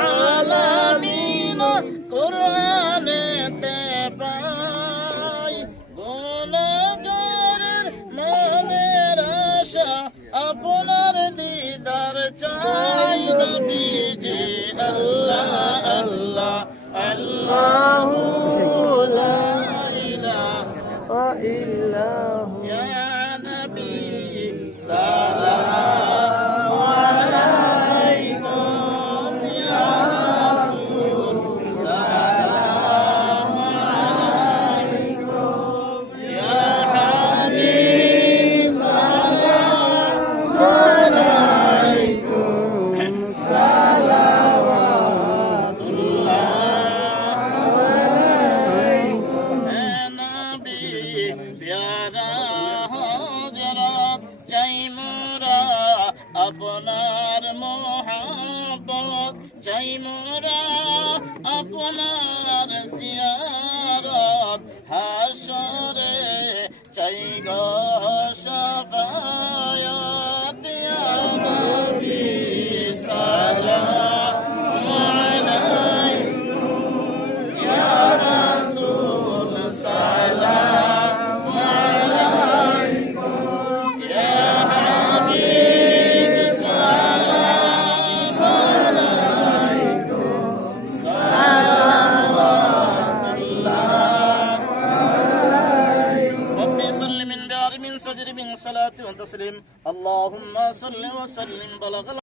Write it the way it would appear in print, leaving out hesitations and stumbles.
আলামিন কোরআনেতে পাই গুনাহগারের মনের আশা আপনার দিদার চাই নবীজি আল্লাহ আল্লাহ আল্লাহু লা ইলাহা ইল্লাহু ইয়া নবী সালাম আলাইকুম ইয়া রাসূল সালাম আলাইকুম ইয়া হাবিব সালাম আলাইকুম সালাওয়াতুল্লাহ আলাইকুম হে নবী প্যারা হযরত চাই মোরা আপনার মোহাব্বত চাই মোরা আপনার জিয়ারত হাসরে চাই গো শাফায়াত ইয়া নবী সালাম আলাইকুম ইয়া রাসূল সালাম আলাইকুম ইয়া হাবিব সালাম আলাইকুম সালাওয়াতুল্লাহ ربي صل من دار من صدر من صلاة وتسليم اللهم صل وسلم بلغ